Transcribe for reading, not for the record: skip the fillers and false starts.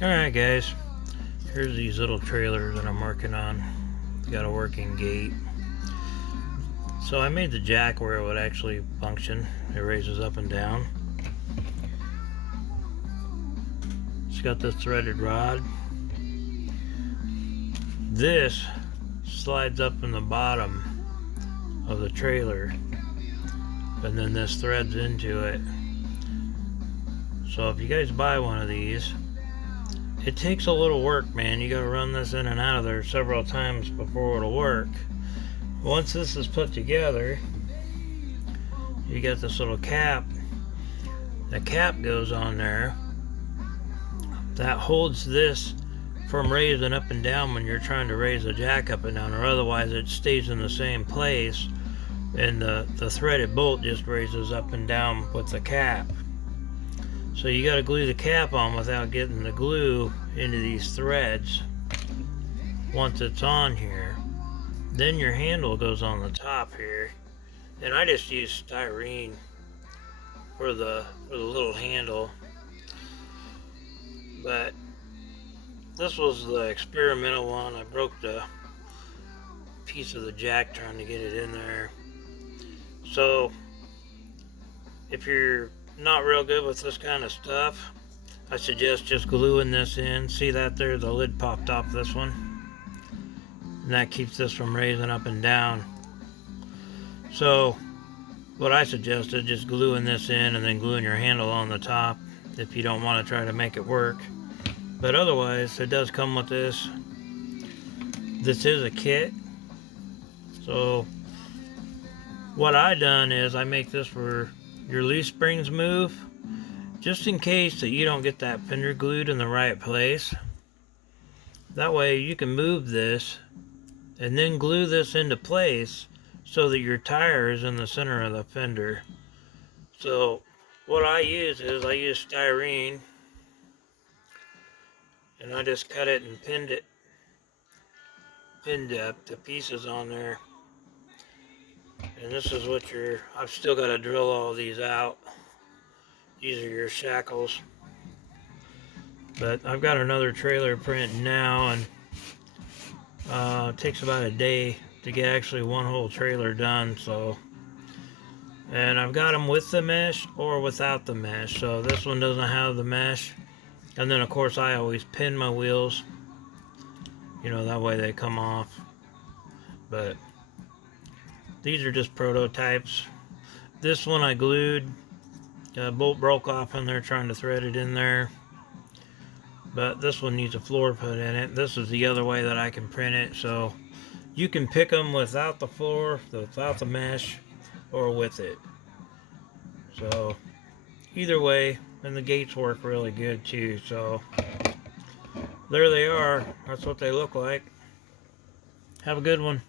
Alright guys, here's these little trailers that I'm working on. Got a working gate. So I made the jack where it would actually function. It raises up and down. It's got the threaded rod. This slides up in the bottom of the trailer, and then this threads into it. So if you guys buy one of these, it takes a little work, man. You gotta run this in and out of there several times before it'll work. Once this is put together, you got this little cap. The cap goes on there. That holds this from raising up and down when you're trying to raise the jack up and down, or otherwise it stays in the same place and the threaded bolt just raises up and down with the cap. So you got to glue the cap on without getting the glue into these threads. Once it's on here, then your handle goes on the top here, and I just use styrene for the little handle. But this was the experimental one. I broke the piece of the jack trying to get it in there. So if you're not real good with this kind of stuff, I suggest just gluing this in. See that there? The lid popped off this one, and that keeps this from raising up and down. So what I suggested, just gluing this in and then gluing your handle on the top if you don't want to try to make it work. But otherwise, it does come with this. This is a kit. So what I done is I make this where your leaf springs move, just in case that you don't get that fender glued in the right place. That way you can move this and then glue this into place so that your tire is in the center of the fender. So what I use is I use styrene, and I just cut it and pinned up the pieces on there. And this is what I've still got to drill all these out. These are your shackles. But I've got another trailer print now, and it takes about a day to get actually one whole trailer done. So, and I've got them with the mesh or without the mesh. So this one doesn't have the mesh. And then of course I always pin my wheels, that way they come off. But these are just prototypes. This one I glued. The bolt broke off in there trying to thread it in there. But this one needs a floor put in it. This is the other way that I can print it. So you can pick them without the floor, without the mesh, or with it. So either way, and the gates work really good too. So there they are. That's what they look like. Have a good one.